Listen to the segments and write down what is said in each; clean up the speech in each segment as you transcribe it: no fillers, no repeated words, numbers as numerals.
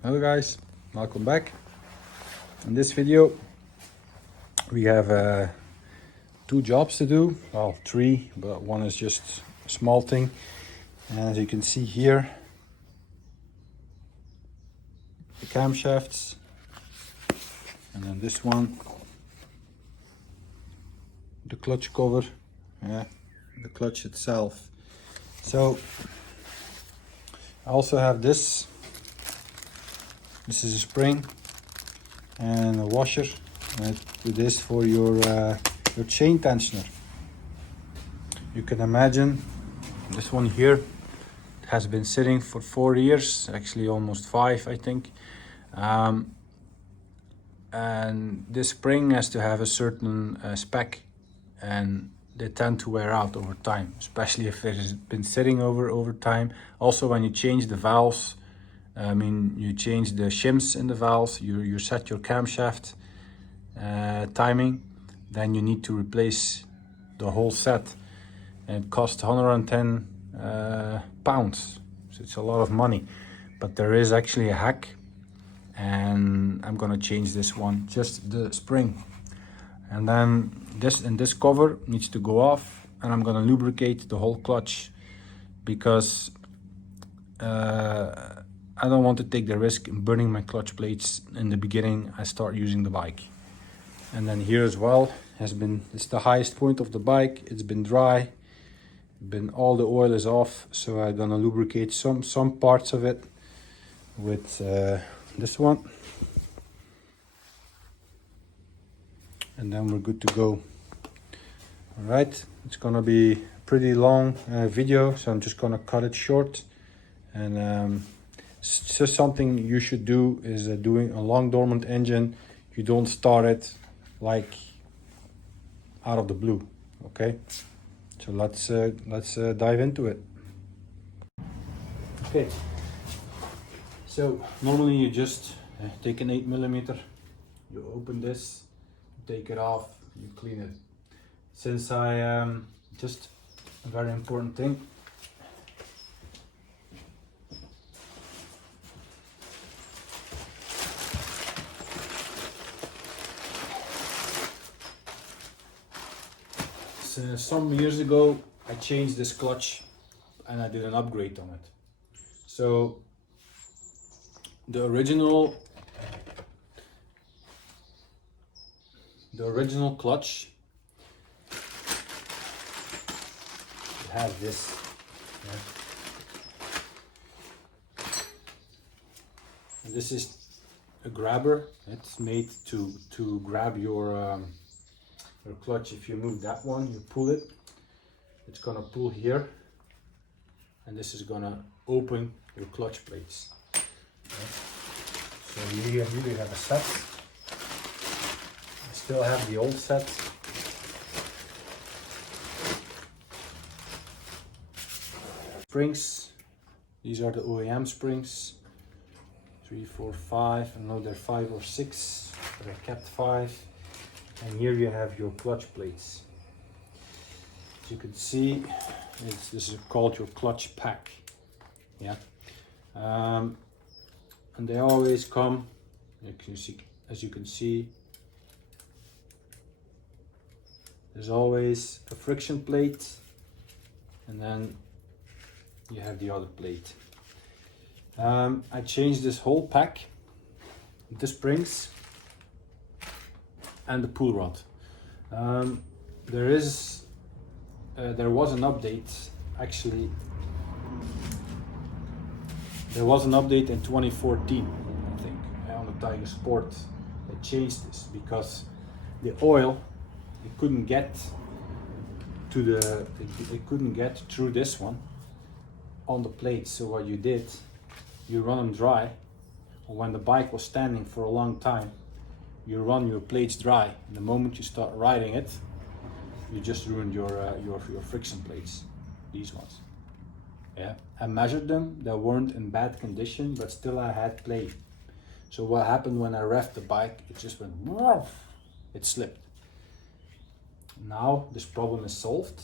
Hello guys, welcome back. In this video we have two jobs to do, well three, but one is just a small thing. And as you can see here, the camshafts, and then this one, the clutch cover, the clutch itself. So I also have this is a spring and a washer, and it is for your chain tensioner. You can imagine this one here has been sitting for 4 years, actually almost 5 I think, and this spring has to have a certain spec, and they tend to wear out over time, especially if it has been sitting over time. Also when you change the valves, you change the shims in the valves, you set your camshaft timing, then you need to replace the whole set, and it costs 110 pounds. So it's a lot of money, but there is actually a hack, and I'm gonna change this one, just the spring, and then this cover needs to go off, and I'm gonna lubricate the whole clutch, because I don't want to take the risk in burning my clutch plates in the beginning I start using the bike. And then here as well it's the highest point of the bike, it's been dry, all the oil is off, so I'm gonna lubricate some parts of it with this one, and then we're good to go. All right, it's gonna be a pretty long video, so I'm just gonna cut it short. And so something you should do is doing a long dormant engine, you don't start it like out of the blue. Okay, so let's dive into it. Okay, so normally you just take an 8mm, you open this, take it off, you clean it. Since I just a very important thing, some years ago I changed this clutch and I did an upgrade on it. So the original clutch, it has this, and this is a grabber. It's made to grab your clutch. If you move that one, you pull it, it's gonna pull here, and this is gonna open your clutch plates. So you really have a set. I still have the old set. Springs, these are the OEM springs, 3, 4, 5, and now they're 5 or 6, but I kept 5. And here you have your clutch plates. As you can see, this is called your clutch pack. And they always come, as you can see, there's always a friction plate, and then you have the other plate. I changed this whole pack, the springs and the pull rod. There was an update, actually. There was an update in 2014, I think, on the Tiger Sport. They changed this because the oil, it couldn't get through this one on the plates. So what you did, you run them dry. When the bike was standing for a long time, you run your plates dry. And the moment you start riding it, you just ruined your friction plates, these ones. I measured them, they weren't in bad condition, but still I had play. So what happened when I revved the bike, it just went, it slipped. Now this problem is solved.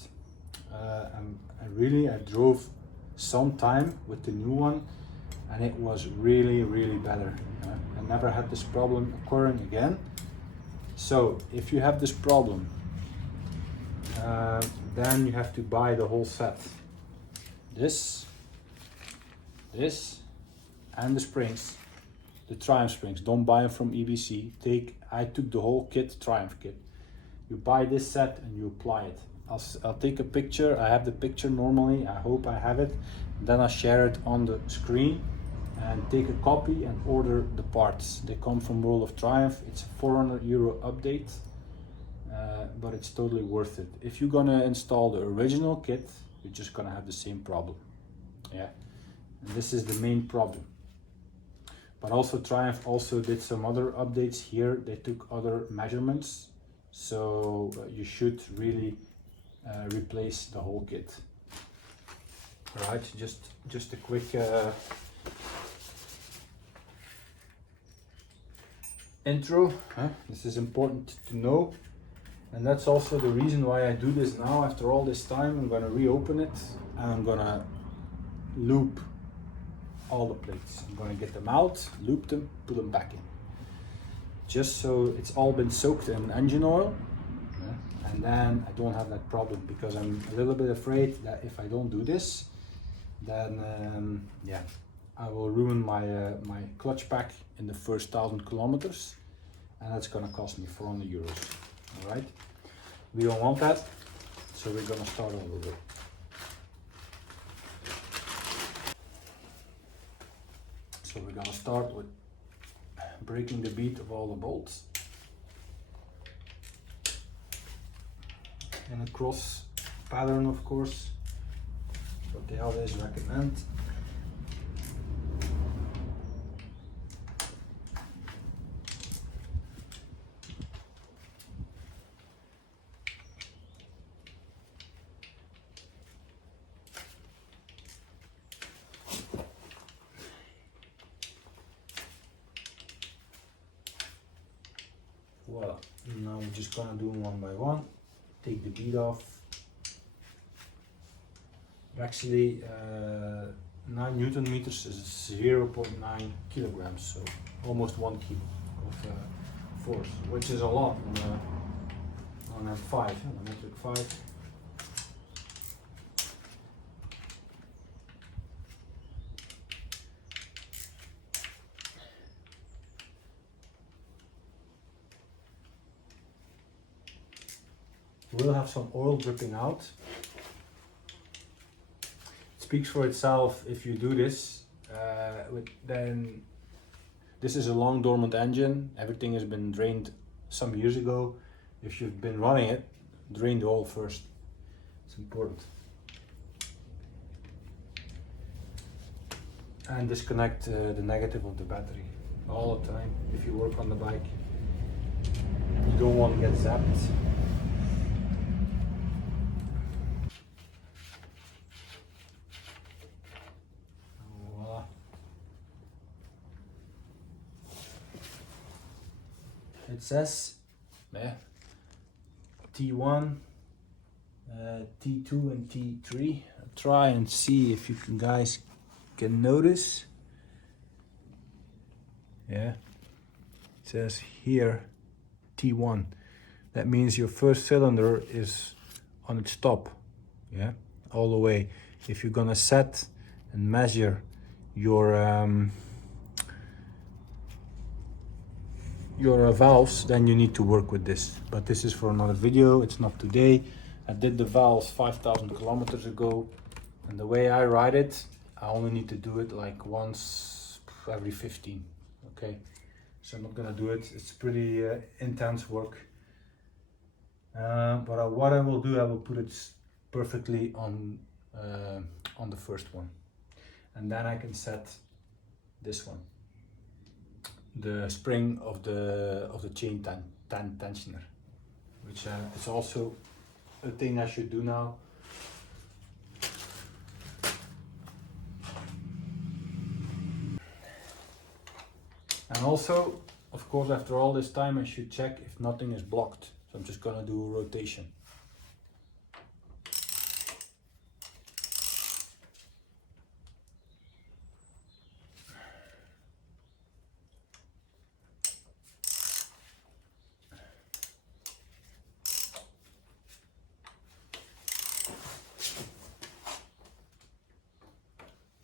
I drove some time with the new one, and it was really better. I never had this problem occurring again. So if you have this problem, then you have to buy the whole set. This, and the springs, the Triumph springs. Don't buy them from EBC. I took the whole kit, Triumph kit. You buy this set and you apply it. I'll take a picture. I have the picture normally. I hope I have it. Then I'll share it on the screen and take a copy and order the parts. They come from World of Triumph. It's a €400 update, but it's totally worth it. If you're gonna install the original kit, you're just gonna have the same problem. Yeah, and this is the main problem. But also Triumph also did some other updates here. They took other measurements, so you should really replace the whole kit. All right, just a quick intro. This is important to know, and that's also the reason why I do this now. After all this time, I'm gonna reopen it and I'm gonna loop all the plates. I'm gonna get them out, loop them, put them back in, just so it's all been soaked in engine oil. And then I don't have that problem, because I'm a little bit afraid that if I don't do this, then yeah, I will ruin my clutch pack in the first 1,000 kilometers, and that's gonna cost me €400. All right, we don't want that, so we're gonna start all over. So we're gonna start with breaking the bead of all the bolts in a cross pattern, of course, what they always recommend. Well, now we're just gonna do them one by one. Take the bead off. Actually, 9 Newton meters is 0.9 kilograms, so almost 1 kilo of force, which is a lot on a 5, on a metric 5. We'll have some oil dripping out. It speaks for itself if you do this. Then this is a long dormant engine. Everything has been drained some years ago. If you've been running it, drain the oil first. It's important. And disconnect the negative of the battery all the time if you work on the bike. You don't want to get zapped. It says T1, T2 and T3. I'll try and see if you guys can notice. Yeah, it says here T1. That means your first cylinder is on its top, yeah, all the way. If you're gonna set and measure your valves, then you need to work with this, but this is for another video. It's not today. I did the valves 5,000 kilometers ago, and the way I ride it, I only need to do it like once every 15. Okay, so I'm not gonna do it. It's pretty intense work, but what I will do, I will put it perfectly on the first one, and then I can set this one, the spring of the chain tensioner, which is also a thing I should do now. And also, of course, after all this time, I should check if nothing is blocked. So I'm just gonna do a rotation.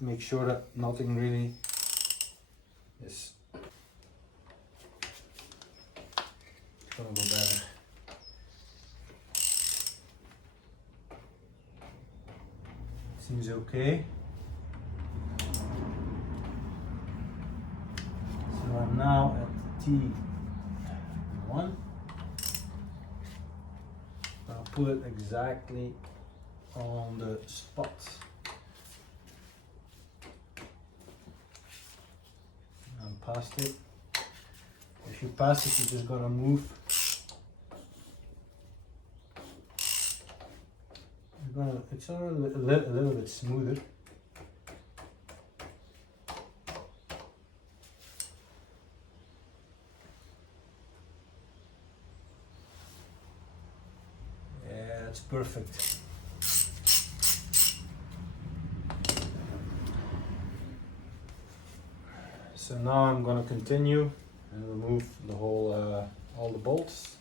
make sure that nothing really is gonna go better. Seems okay. So I'm now at T1. I'll put it exactly on the spot. And past it. If you pass it, you're just gonna move. It's a little bit smoother. Yeah, that's perfect. So now I'm gonna continue and remove the whole, all the bolts.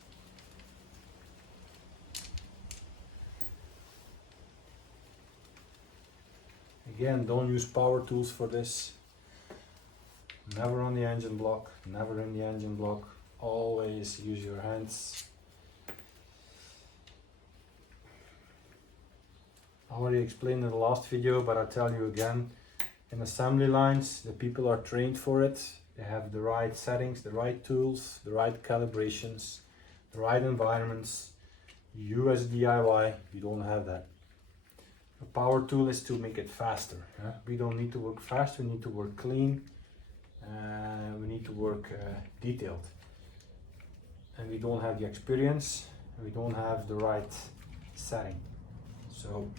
Again, don't use power tools for this. Never on the engine block, never in the engine block. Always use your hands. I already explained in the last video, but I'll tell you again. In assembly lines, the people are trained for it. They have the right settings, the right tools, the right calibrations, the right environments. You as a DIY, you don't have that. A power tool is to make it faster. We don't need to work fast, we need to work clean. We need to work detailed. And we don't have the experience, and we don't have the right setting. So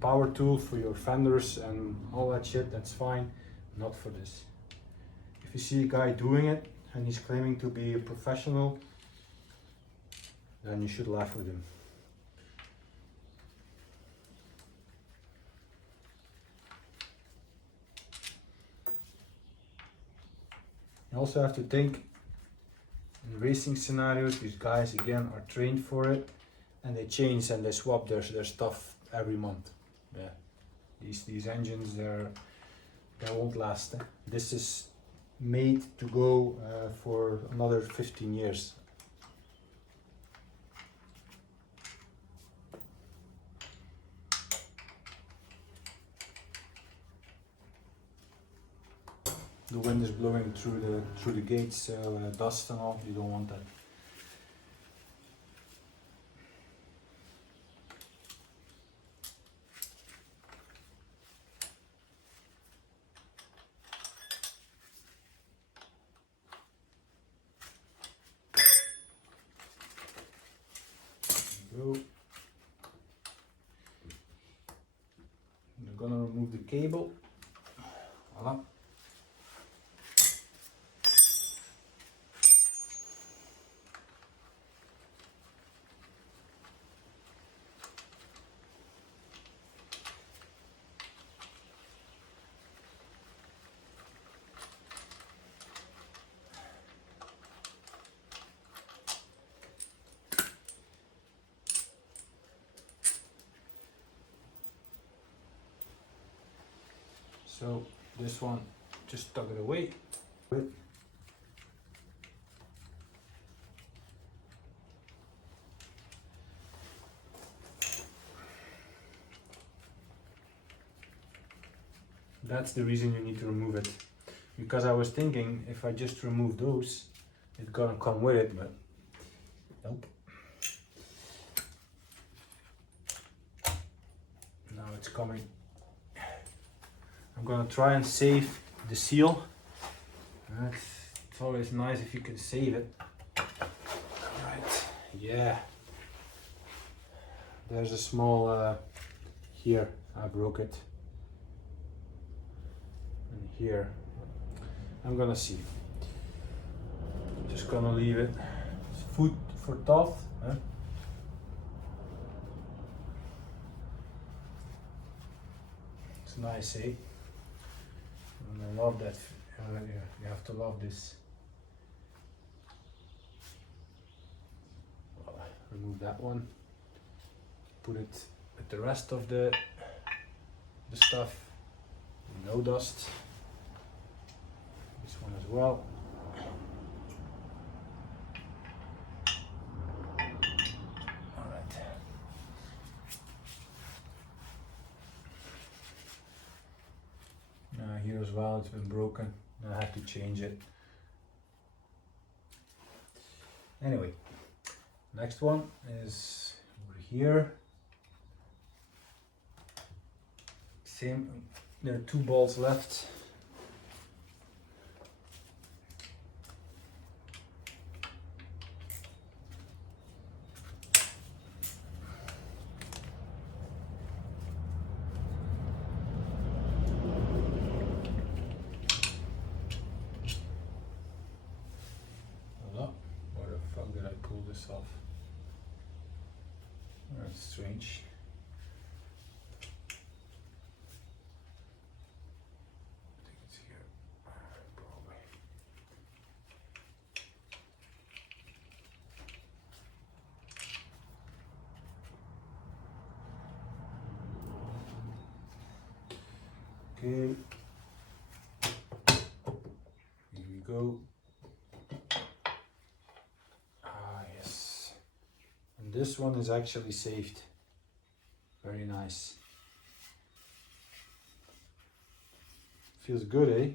power tool for your fenders and all that shit, that's fine, not for this. If you see a guy doing it and he's claiming to be a professional, then you should laugh with him. You also have to think, in racing scenarios, these guys again are trained for it, and they change and they swap their stuff every month. Yeah, these engines, they won't last. This is made to go for another 15 years. The wind is blowing through the gates, so dust and all, you don't want that. There we go. I'm gonna remove the cable. Voila. So this one, just tuck it away. That's the reason you need to remove it. Because I was thinking if I just remove those, it's gonna come with it, but nope. Now it's coming. I'm gonna try and save the seal. It's always nice if you can save it. Alright, yeah. There's a small, here, I broke it. And here, I'm gonna see. Just gonna leave it. It's food for thought. It's nice, eh? And I love that. You have to love this. Well, remove that one. Put it with the rest of the stuff. no dust. This one as well. All right. Here as well, it's been broken. I have to change it. Anyway, next one is over here. Same, there are 2 bolts left. Where the fuck did I pull this off? That's strange. I think it's here. Probably. Okay. Here we go. Yes. And this one is actually saved. Very nice. Feels good, eh?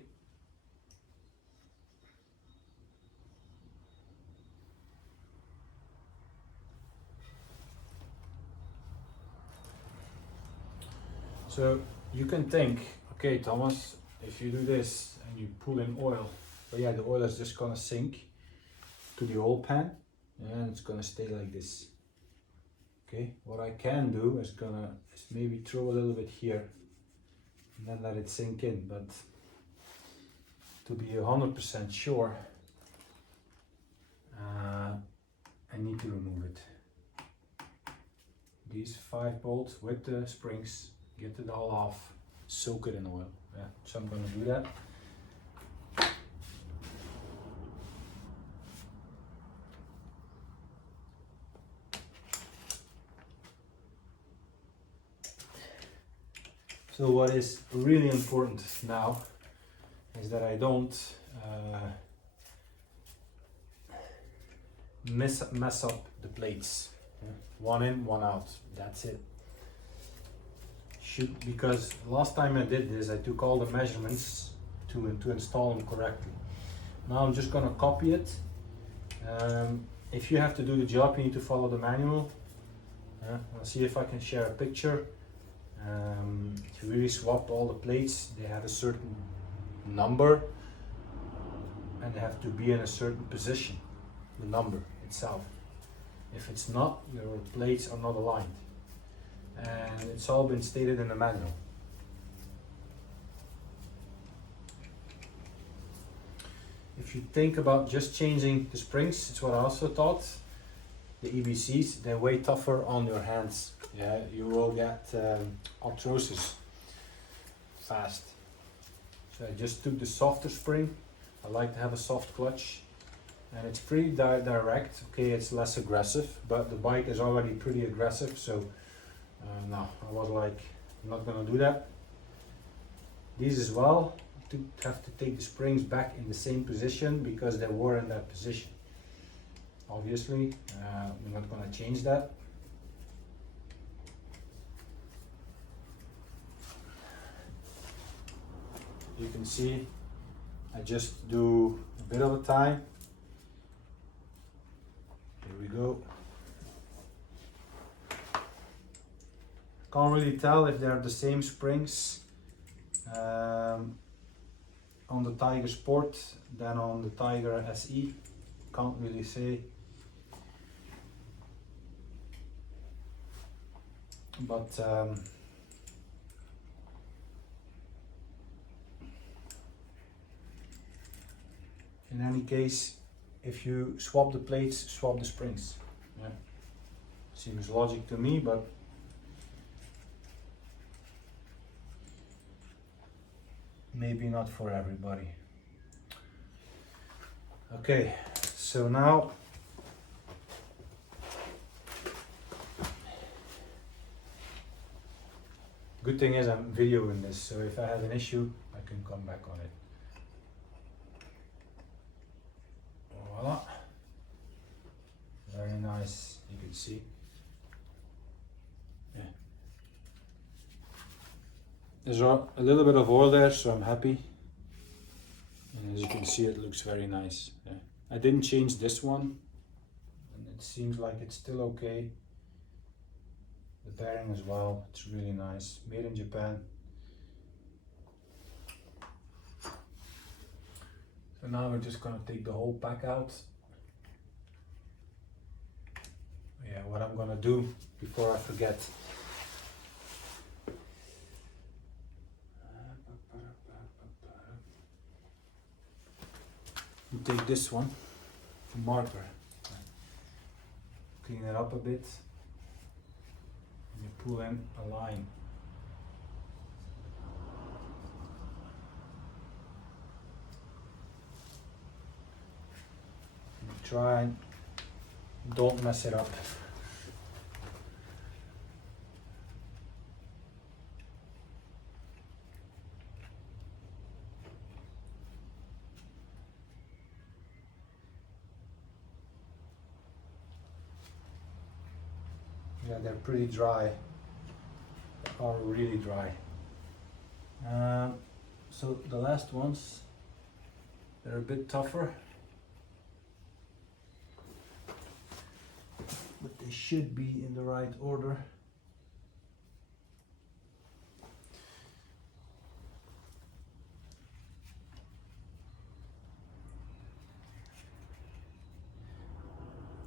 So you can think, okay, Thomas, if you do this and you pull in oil, but yeah, the oil is just gonna sink to the oil pan and it's gonna stay like this. Okay, what I can do is maybe throw a little bit here and then let it sink in, but to be 100% sure, I need to remove it. These 5 bolts with the springs, get it all off, soak it in oil. Yeah, so I'm gonna do that. So what is really important now is that I don't mess up the plates. Yeah. One in, one out. That's it. Because last time I did this, I took all the measurements to install them correctly. Now I'm just gonna copy it. If you have to do the job, you need to follow the manual. I'll see if I can share a picture. If you really swap all the plates, they have a certain number and they have to be in a certain position, the number itself. If it's not, your plates are not aligned. And it's all been stated in the manual. If you think about just changing the springs, it's what I also thought. The EBCs, they're way tougher on your hands. Yeah, you will get arthrosis fast. So I just took the softer spring. I like to have a soft clutch, and it's pretty direct. Okay, it's less aggressive, but the bike is already pretty aggressive. So no, I was like, I'm not gonna do that. These as well, have to take the springs back in the same position because they were in that position. Obviously, we're not gonna change that. You can see, I just do a bit at a time. Here we go. Can't really tell if they're the same springs on the Tiger Sport than on the Tiger SE. Can't really say. But in any case, if you swap the plates, swap the springs. Yeah. Seems logic to me, but maybe not for everybody. Okay, so now good thing is I'm videoing this, so if I have an issue, I can come back on it. Voila. Very nice, you can see. Yeah. There's a little bit of oil there, so I'm happy. And as you can see, it looks very nice. Yeah. I didn't change this one, and it seems like it's still okay. The bearing as well, it's really nice. Made in Japan. So now we're just gonna take the whole pack out. Yeah, what I'm gonna do before I forget. You take this one, the marker, clean it up a bit, and you pull in a line. You try and don't mess it up. Yeah, they're pretty dry. They are really dry. So the last ones, they're a bit tougher, but they should be in the right order.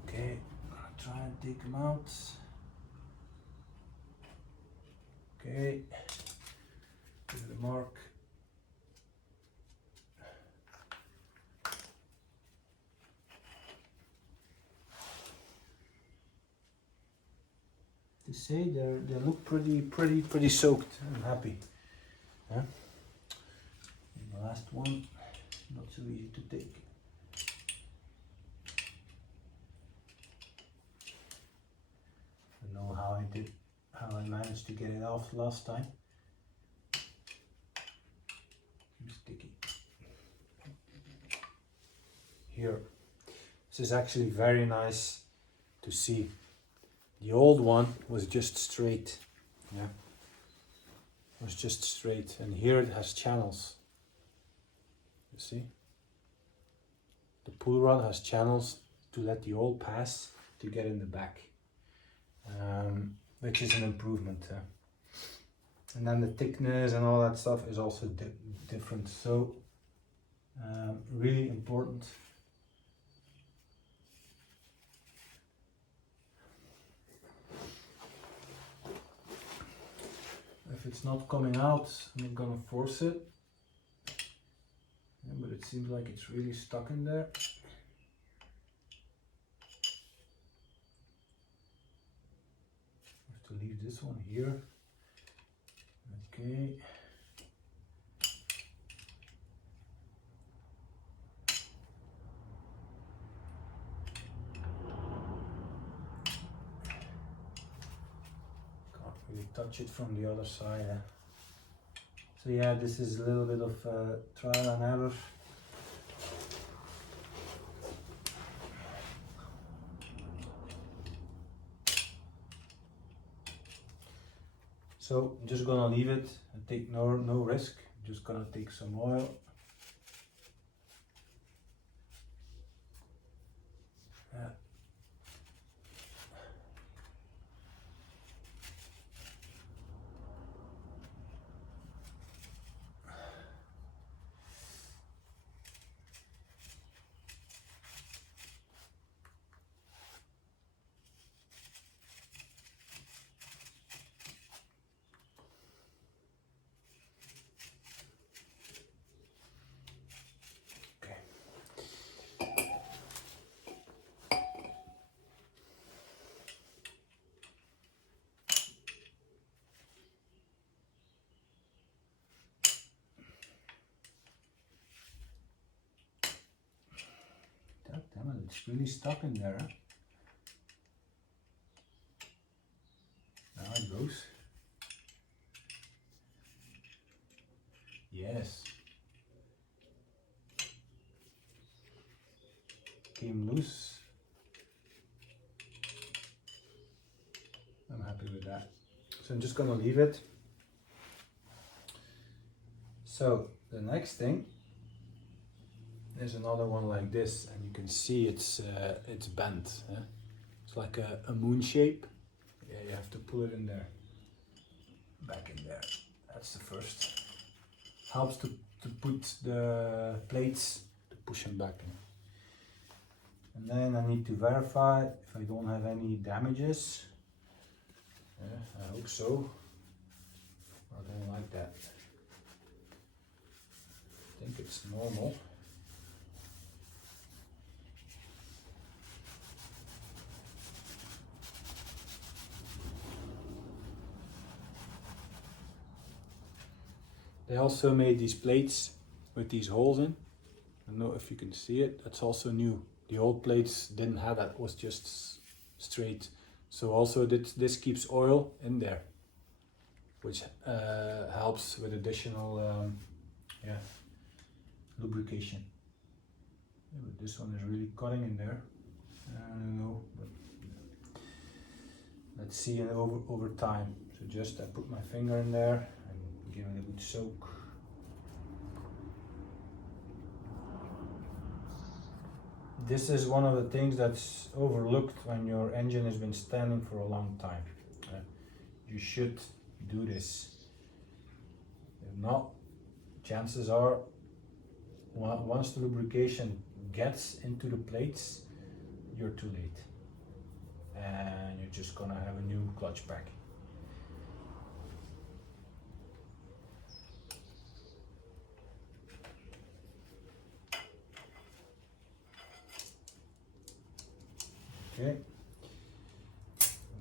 Okay, I'm gonna try and take them out. Okay, give it a mark. They say they look pretty soaked. I'm happy. Yeah. And the last one, not so easy to take. I don't know how I managed to get it off last time. It's sticky. Here, this is actually very nice to see. The old one was just straight, yeah, it was just straight, and here it has channels. You see? The pull rod has channels to let the oil pass to get in the back, which is an improvement. And then the thickness and all that stuff is also different, so really important. If it's not coming out, I'm not gonna force it, yeah, but it seems like it's really stuck in there. I have to leave this one here. Okay. Really touch it from the other side. So yeah, this is a little bit of trial and error. So I'm just gonna leave it and take no risk. I'm just gonna take some oil. Yeah. Damn it, it's really stuck in there. Huh? Now it goes. came loose. I'm happy with that. So I'm just gonna leave it. So the next thing is another one like this, and you can see it's bent. It's like a moon shape. Yeah, you have to pull it in there, back in there. That's the first. Helps to put the plates, to push them back in. And then I need to verify if I don't have any damages. Yeah, I hope so. I don't like that. I think it's normal. They also made these plates with these holes in. I don't know if you can see it. That's also new. The old plates didn't have that. It was just straight. So also this keeps oil in there, which helps with additional lubrication. Yeah, but this one is really cutting in there. I don't know, but let's see it over time. So just I put my finger in there and give it a good soak. This is one of the things that's overlooked when your engine has been standing for a long time. You should do this. If not, chances are once the lubrication gets into the plates, you're too late. And you're just gonna have a new clutch pack. Okay,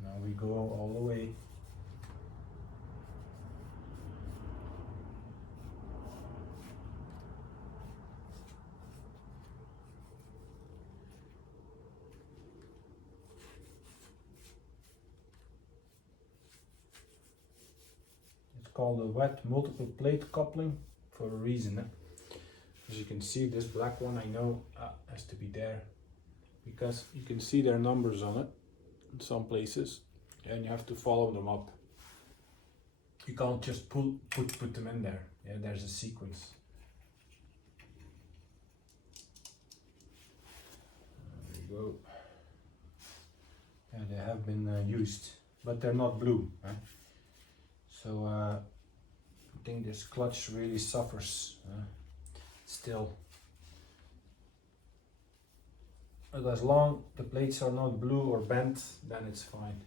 now we go all the way. It's called a wet multiple plate coupling for a reason. As you can see, this black one I know has to be there, because you can see their numbers on it in some places, and you have to follow them up. You can't just put them in there. Yeah, there's a sequence. There we go. And they have been used, but they're not blue. So I think this clutch really suffers still. But as long the plates are not blue or bent, then it's fine.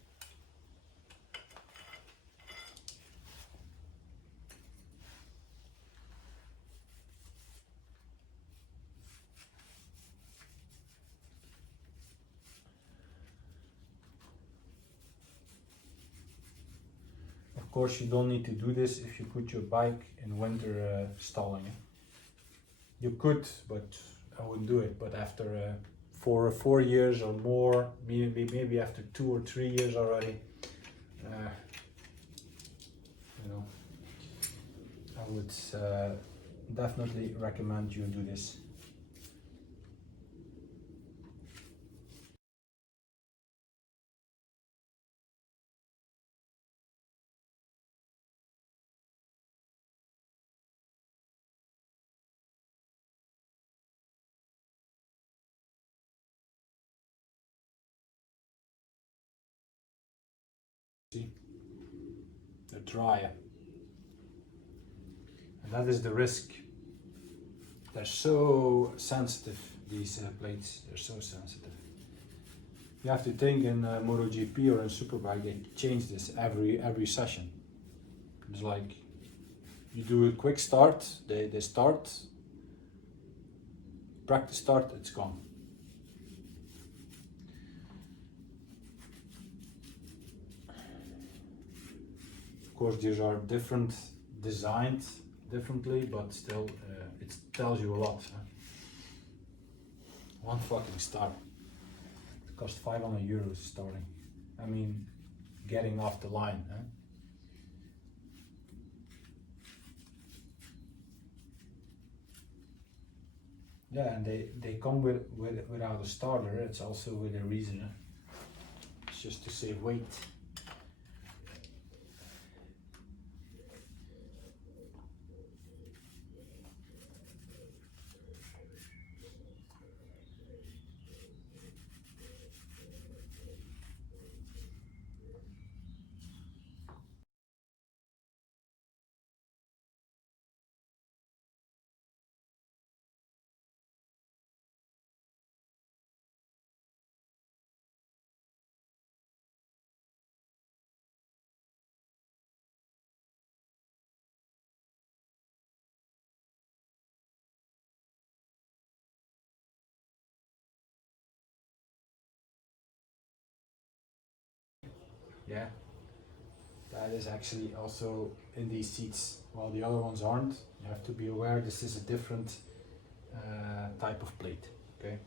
Of course, you don't need to do this if you put your bike in winter stalling. You could, but I wouldn't do it. But after 4 years or more, maybe after 2 or 3 years already, I would definitely recommend you do this. See, they're dry. And that is the risk. They're so sensitive, these plates, they're so sensitive. You have to think in MotoGP or in Superbike, they change this every session. It's like, you do a quick start, they start, practice start, it's gone. Of course, these are designed differently, but still it tells you a lot. One fucking star. It cost 500 euros starting. I mean, getting off the line. Yeah, and they come without a starter. It's also with a reason. It's just to save weight. Yeah, that is actually also in these seats, while the other ones aren't. You have to be aware this is a different type of plate. Okay.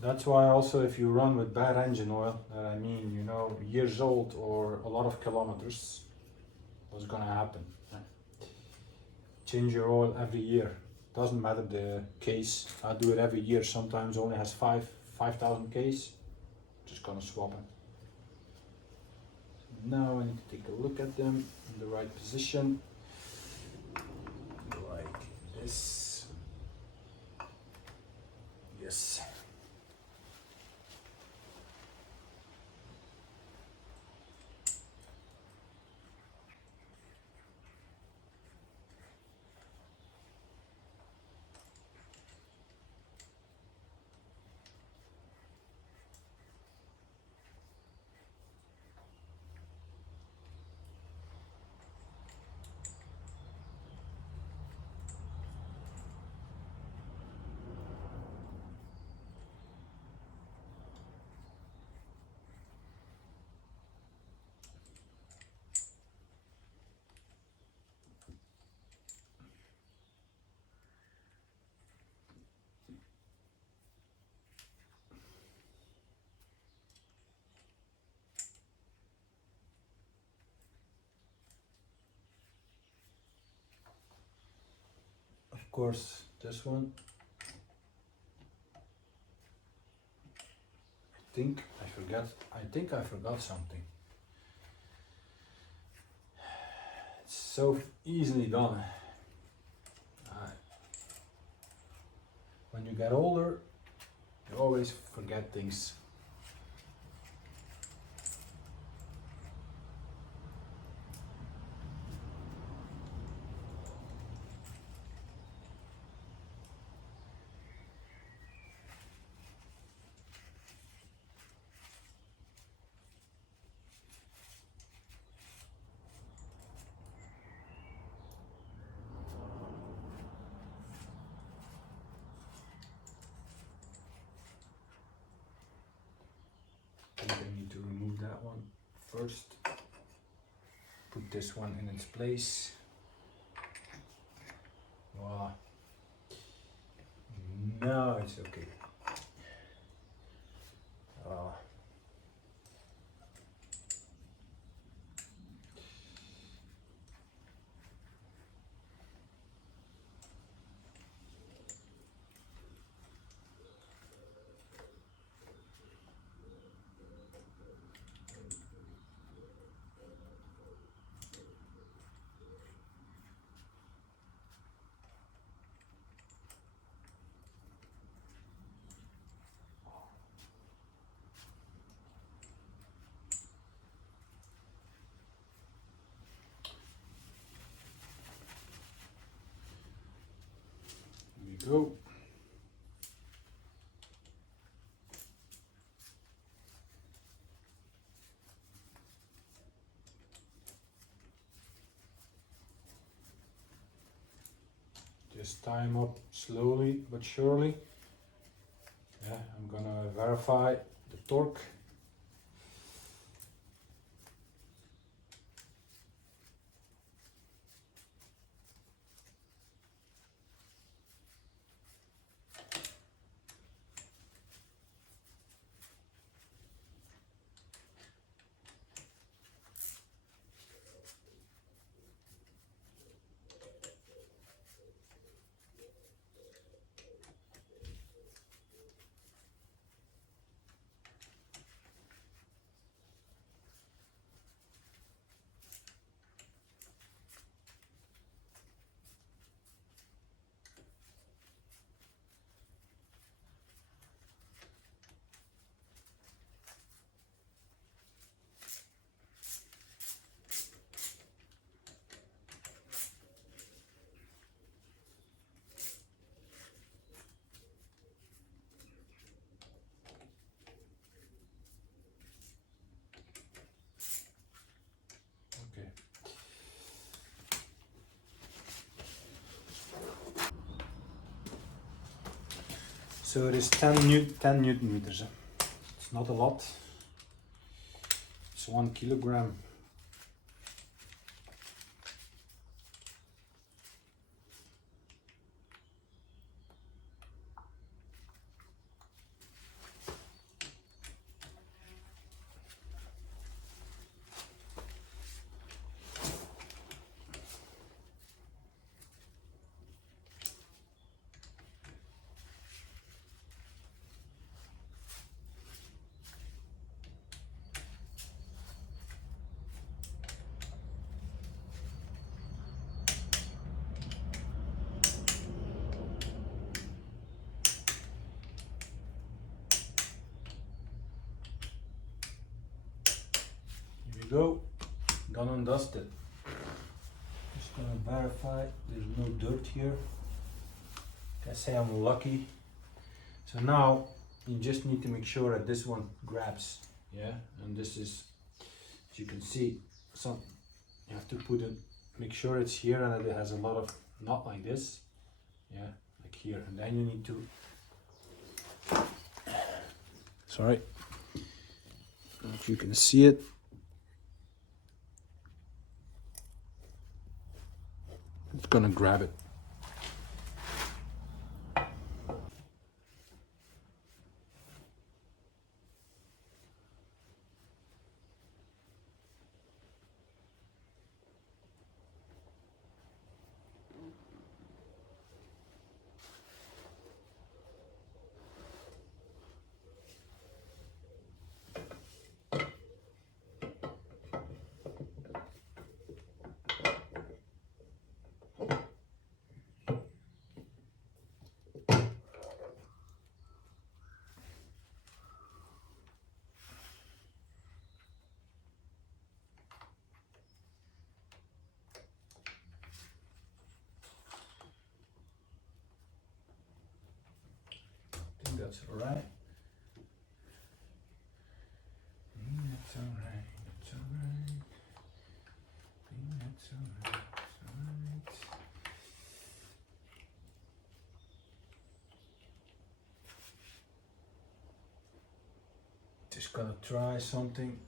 That's why also if you run with bad engine oil, that I mean, you know, years old or a lot of kilometers, what's gonna happen? Change your oil every year. Doesn't matter the case. I do it every year. Sometimes only has 5,000 Ks. Just gonna swap it. Now I need to take a look at them in the right position. Like this. Yes. Of course, this one. I think I forgot something. It's so easily done. When you get older, you always forget things. I think I need to remove that one first. Put this one in its place. Voila. Now it's okay. Here we go. Just tie them up slowly but surely. Yeah, I'm gonna verify the torque. So it is 10 Newton meters. It's not a lot. It's 1 kilogram. Here we go, done and dusted. Just gonna verify there's no dirt here. I say I'm lucky. So now you just need to make sure that this one grabs, yeah, and this is, as you can see, some you have to put it, make sure it's here and that it has a lot of, not like this, yeah, like here, and then you need to, sorry, if you can see it, it's gonna grab it. I think that's all right. That's all right. That's all right. That's all right. That's all right. Just gonna try something.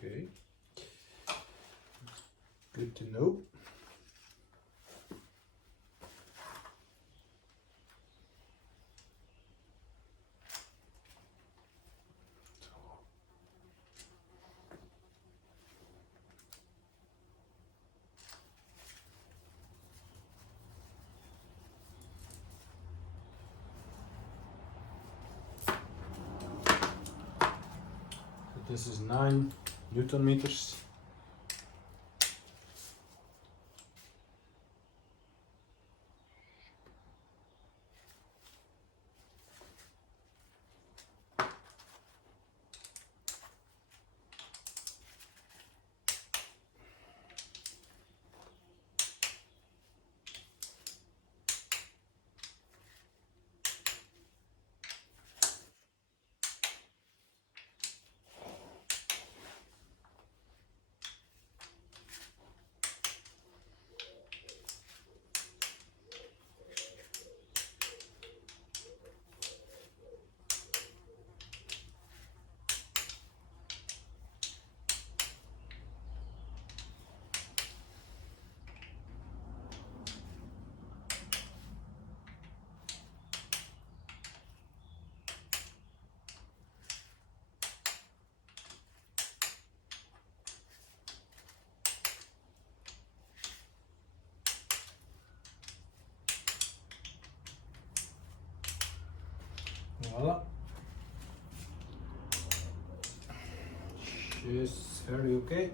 Okay, good to know. So this is 9 Newton meters. Voila. She's very okay.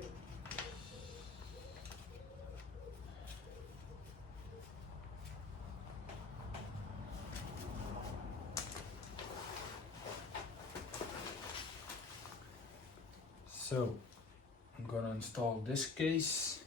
So I'm gonna install this case.